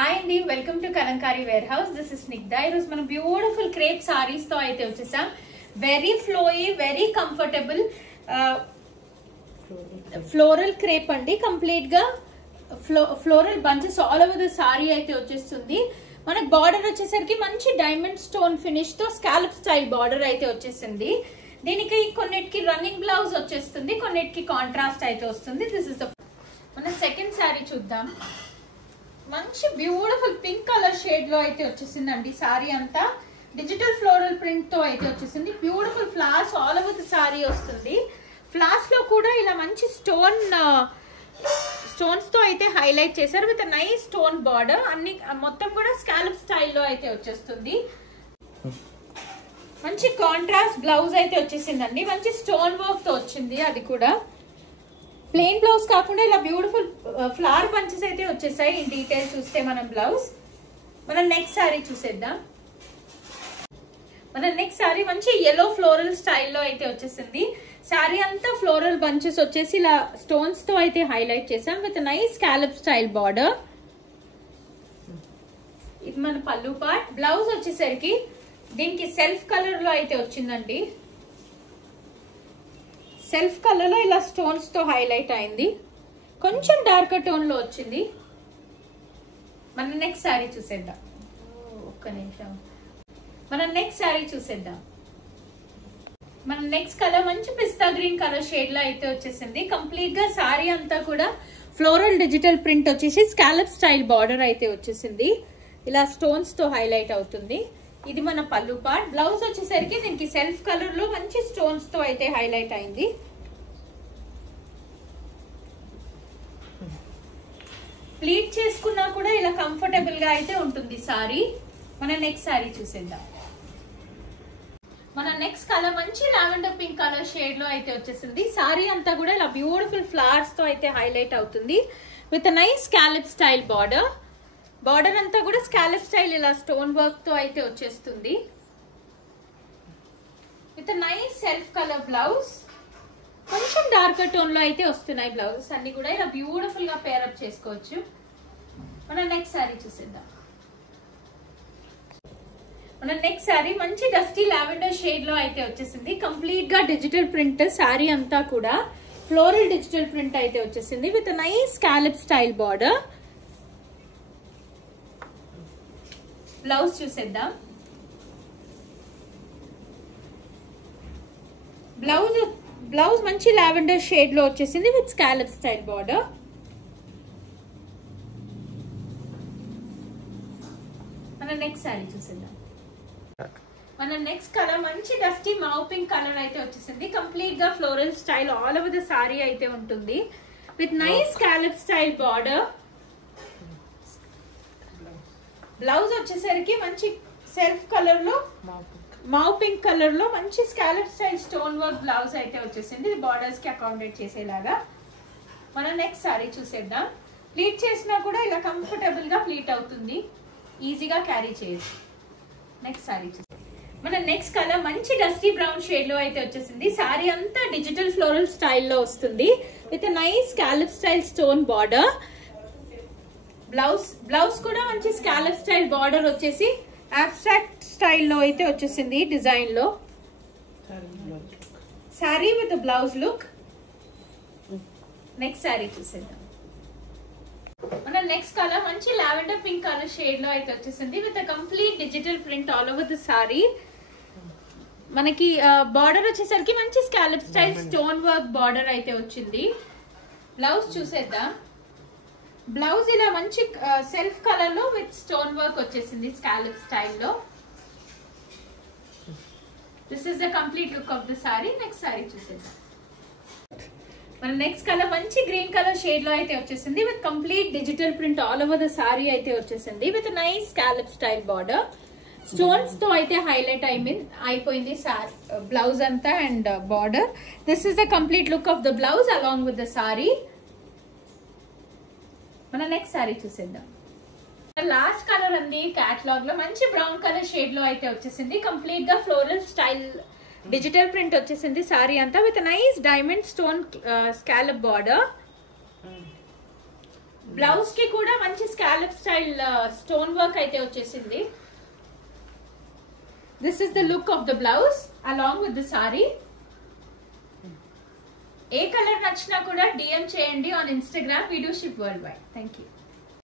Hi అండి, welcome to Kalamkari warehouse. This is Snigdha. ఈరోజు మనం బ్యూటిఫుల్ క్రేప్ సారీస్ తో అయితే వచ్చేసాం. Very flowy, very comfortable floral crepe అండి. కంప్లీట్ గా floral bunches all over the sari అయితే వచ్చేస్తుంది. మనకు బార్డర్ వచ్చేసరికి మంచి డైమండ్ స్టోన్ ఫినిష్ తో స్కాలప్ స్టైల్ బార్డర్ అయితే వచ్చేసింది. దీనికి కొన్నిటికి రన్నింగ్ బ్లౌజ్ వచ్చేస్తుంది, కొన్నిటికి కాంట్రాస్ట్ అయితే వస్తుంది. దిస్ ఇస్ ద మన సెకండ్ సారీ చూద్దాం. మంచి బ్యూటిఫుల్ పింక్ కలర్ షేడ్ లో అయితే వచ్చేసిందండి. సారీ అంతా డిజిటల్ ఫ్లోరల్ ప్రింట్ తో అయితే వచ్చేసింది. Beautiful flowers all over the sorry వస్తుంది. ఫ్లవర్స్ లో కూడా ఇలా మంచి స్టోన్స్ తో అయితే హైలైట్ చేశారు విత్ నైస్ స్టోన్ బార్డర్. అన్ని మొత్తం కూడా స్కాలప్ స్టైల్లో అయితే వచ్చేస్తుంది. మంచి కాంట్రాస్ట్ బ్లౌజ్ అయితే వచ్చేసిందండి. మంచి స్టోన్ వర్క్ తో వచ్చింది. అది కూడా ప్లెయిన్ బ్లౌజ్ కాకుండా ఇలా బ్యూటిఫుల్ ఫ్లవర్ బంచెస్ అయితే వచ్చేసాయి. ఇన్ డీటెయిల్ చూస్తే మనం బ్లౌజ్. మనం నెక్స్ట్ సారీ చూసేద్దాం. మన నెక్స్ట్ సారీ మంచి ఎల్లో ఫ్లోరల్ స్టైల్లో అయితే వచ్చేసింది. సారీ అంతా ఫ్లోరల్ బంచెస్ వచ్చేసి ఇలా స్టోన్స్ తో అయితే హైలైట్ చేసాం with nice scallop style border. ఇది మన పల్లు పార్ట్. బ్లౌజ్ వచ్చేసరికి దీనికి సెల్ఫ్ కలర్ లో అయితే వచ్చిందండి. సెల్ఫ్ కలర్ లో ఇలా స్టోన్స్ తో హైలైట్ అయింది. కొంచెం డార్కర్ టోన్ లో వచ్చింది. మన నెక్స్ట్ సారీ చూసేద్దాం. ఒక్క నిమిషం. మన నెక్స్ట్ సారీ చూసేద్దాం. మన నెక్స్ట్ కలర్ మంచి పిస్తా గ్రీన్ కలర్ షేడ్ లో అయితే వచ్చేసింది. కంప్లీట్ గా సారీ అంతా కూడా ఫ్లోరల్ డిజిటల్ ప్రింట్ వచ్చేసి స్కాలప్ స్టైల్ బార్డర్ అయితే వచ్చేసింది. ఇలా స్టోన్స్ తో హైలైట్ అవుతుంది. ఇది మన పల్లు పార్ట్. బ్లౌజ్ వచ్చేసరికి దీనికి సెల్ఫ్ కలర్ లో మంచి స్టోన్స్ తో అయితే హైలైట్ అయింది. ప్లీట్ చేసుకున్నా కూడా ఇలా కంఫర్టబుల్ గా అయితే ఉంటుంది సారీ. మన నెక్స్ట్ సారీ చూసేద్దాం. మన నెక్స్ట్ కలర్ మంచి లావెండర్ పింక్ కలర్ షేడ్ లో అయితే వచ్చేసింది. సారీ అంతా కూడా ఇలా బ్యూటిఫుల్ ఫ్లవర్స్ తో అయితే హైలైట్ అవుతుంది with nice scallop style border. Border అంతా కూడా స్కాలప్ స్టైల్ ఇలా స్టోన్ వర్క్ తో అయితే వచ్చేస్తుంది. With nice self colour blouse. కొంచెం డార్కర్ టోన్ లో అయితే వస్తున్నాయి బ్లౌజెస్ అన్ని కూడా. ఇలా బ్యూటిఫుల్ గా పేరప్ చేసుకోవచ్చు. మన నెక్స్ట్ సారీ చూసేద్దాం. మన నెక్స్ట్ సారీ మంచి డస్టీ లావెండర్ షేడ్ లో అయితే వచ్చేసింది. కంప్లీట్ గా డిజిటల్ ప్రింట్ సారీ అంతా కూడా ఫ్లోరల్ డిజిటల్ ప్రింట్ అయితే వచ్చేసింది with nice scallop style border. Blouse చూసేద్దాం. బ్లౌజ్ మంచి లావెండర్ షేడ్ లో వచ్చేసింది విత్ స్కాలప్ స్టైల్ బార్డర్. మన నెక్స్ట్ సారీ చూసేద్దాం. మన నెక్స్ట్ కలర్ మంచి డస్టీ మావ్ పింక్ కలర్ అయితే వచ్చేసింది. కంప్లీట్ గా floral style all over the sari అయితే ఉంటుంది with nice scallop style border. Blouse వచ్చేసరికి మంచి సెల్ఫ్ కలర్ లో మావ్ పింక్ కలర్ లో మంచి scallop style stone work blouse అయితే వచ్చేసింది. ఇది బార్డర్స్ కి అకామిడేట్ చేసేలాగా. మనం నెక్స్ట్ సారీ చూసేద్దాం. ప్లీట్ చేసినా కూడా ఇలా కంఫర్టబుల్ గా ప్లీట్ అవుతుంది. ఈజీగా క్యారీ చేయొచ్చు. నెక్స్ట్ సారీ చూసేద్దాం. మన నెక్స్ట్ కలర్ మంచి డస్టీ బ్రౌన్ షేడ్ లో అయితే వచ్చేసింది. సారీ అంతా డిజిటల్ ఫ్లోరల్ స్టైల్లో వస్తుంది with nice scallop style stone border. Blouse కూడా మంచి స్కాలప్ స్టైల్ బార్డర్ వచ్చేసి అబ్స్ట్రాక్ట్ స్టైల్లో అయితే వచ్చేసింది డిజైన్ లో. Sorry with blouse look. Next sorry చూసేద్దాం. మన నెక్స్ట్ కలర్ మంచి లావెండర్ పింక్ కలర్ షేడ్ లో అయితే వచ్చేసింది with complete digital print all over the sorry. మనకి బార్డర్ వచ్చేసరికి మంచి scallop style stone work border అయితే వచ్చింది. బ్లౌజ్ చూసేద్దాం. బ్లౌజ్ ఇలా మంచి సెల్ఫ్ కలర్ లో విత్ స్టోన్ వర్క్ వచ్చేసింది స్కాలప్ స్టైల్లో. This is the complete look of the sorry. Next sorry చూసేద్దాం. మన నెక్స్ట్ కలర్ మంచి గ్రీన్ కలర్ షేడ్ లో అయితే వచ్చేసింది with complete digital print all over the sari అయితే వచ్చేసింది with nice scallop style border. Stones తో అయితే హైలైట్ అయిపోయింది బ్లౌజ్ అంతా and border. This is the complete look of the blouse along with the sorry. మన నెక్స్ట్ సారీ చూసేద్దాం. Last colour అండి catalogue లో మంచి బ్రౌన్ కలర్ షేడ్ లో అయితే వచ్చేసింది. కంప్లీట్ గా ఫ్లోరల్ స్టైల్ డిజిటల్ ప్రింట్ వచ్చేసింది సారీ అంతా with nice diamond stone scallop border. Blouse కి కూడా మంచి స్కాలప్ స్టైల్ స్టోన్ వర్క్ అయితే వచ్చేసింది. This is the look of the blouse along with the sari. ఏ కలర్ నచ్చినా కూడా DM చేయండి on Instagram. We do ship worldwide. Thank you.